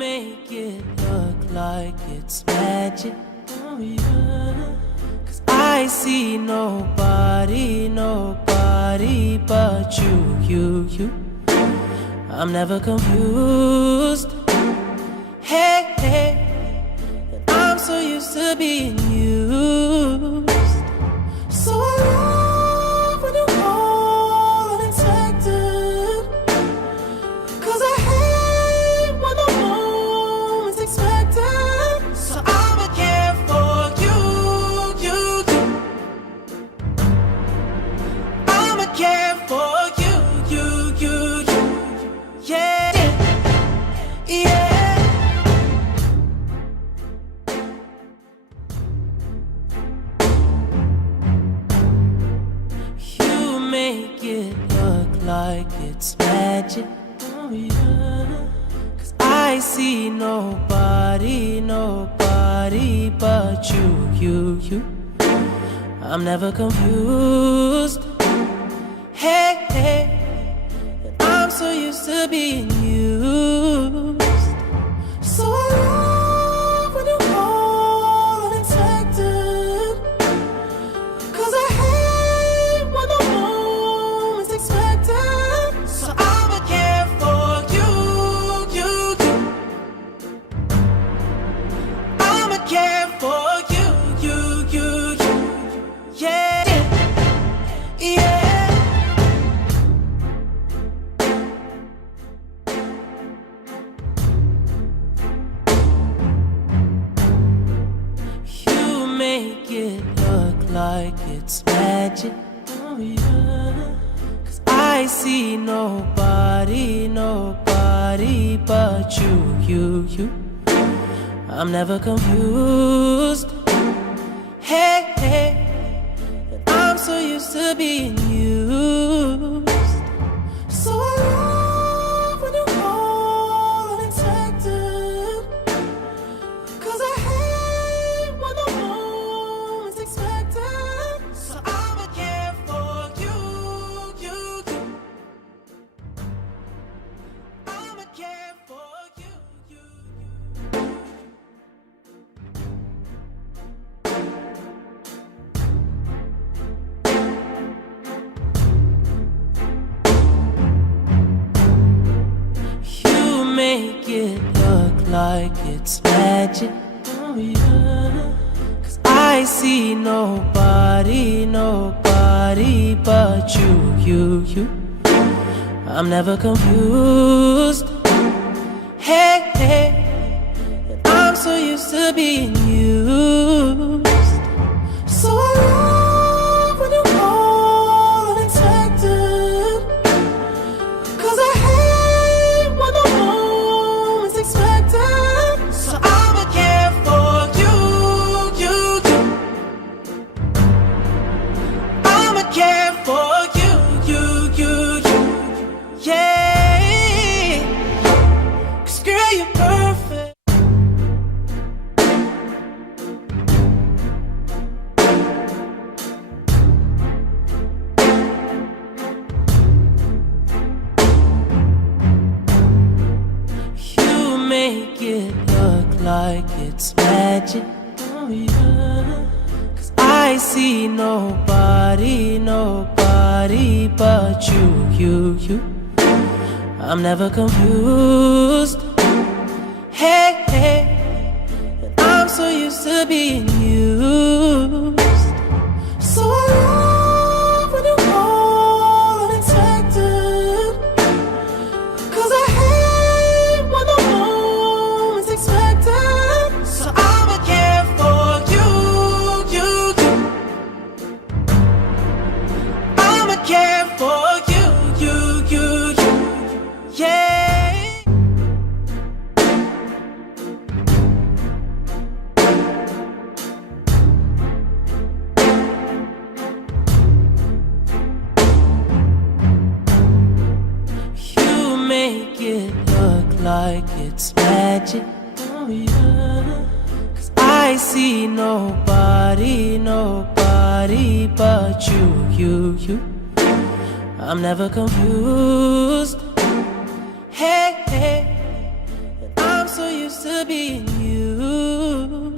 make it look like it's magic. Oh yeah. 'Cause I see nobody but you. I'm never confused. Hey, I'm so used to being used. So I love when you call unexpected. 'Cause I hate when the moment's expected. So I'ma care for you. I'ma care for you. Yeah. You make it look like it's magic. Oh yeah. 'Cause I see nobody but you. I'm never confused. Hey, I'm so used to being used. So I love when you call unexpected. 'Cause I hate when the moment's expected. So I'ma care for you. I'ma care for you. Yeah. Make it look like it's magic. Oh yeah. 'Cause I see nobody but you. I'm never confused. Hey, I'm so used to being used. So I love when you call unexpected. 'Cause I hate when the moment's expected. So I'ma care for you. I'ma care for you. You make it look like it's magic. Oh yeah. 'Cause I see nobody but you. I'm never confused. Hey, I'm so used to being used. So I love when you call unexpected. 'Cause I hate when the moment's expected. So I'ma care for you. I'ma care for you. Yeah. 'Cause girl, you're perfect. You make it look like it's magic. Oh yeah. 'Cause I see nobody but you. I'm never confused. Hey, I'm so used to being used. So I love when you call unexpected. 'Cause I hate when the moment's expected. So I'ma care for you. I'ma care for you. Yeah. You make it look like it's magic. Oh yeah. 'Cause I see nobody but you. I'm never confused. Hey, I'm so used to being you.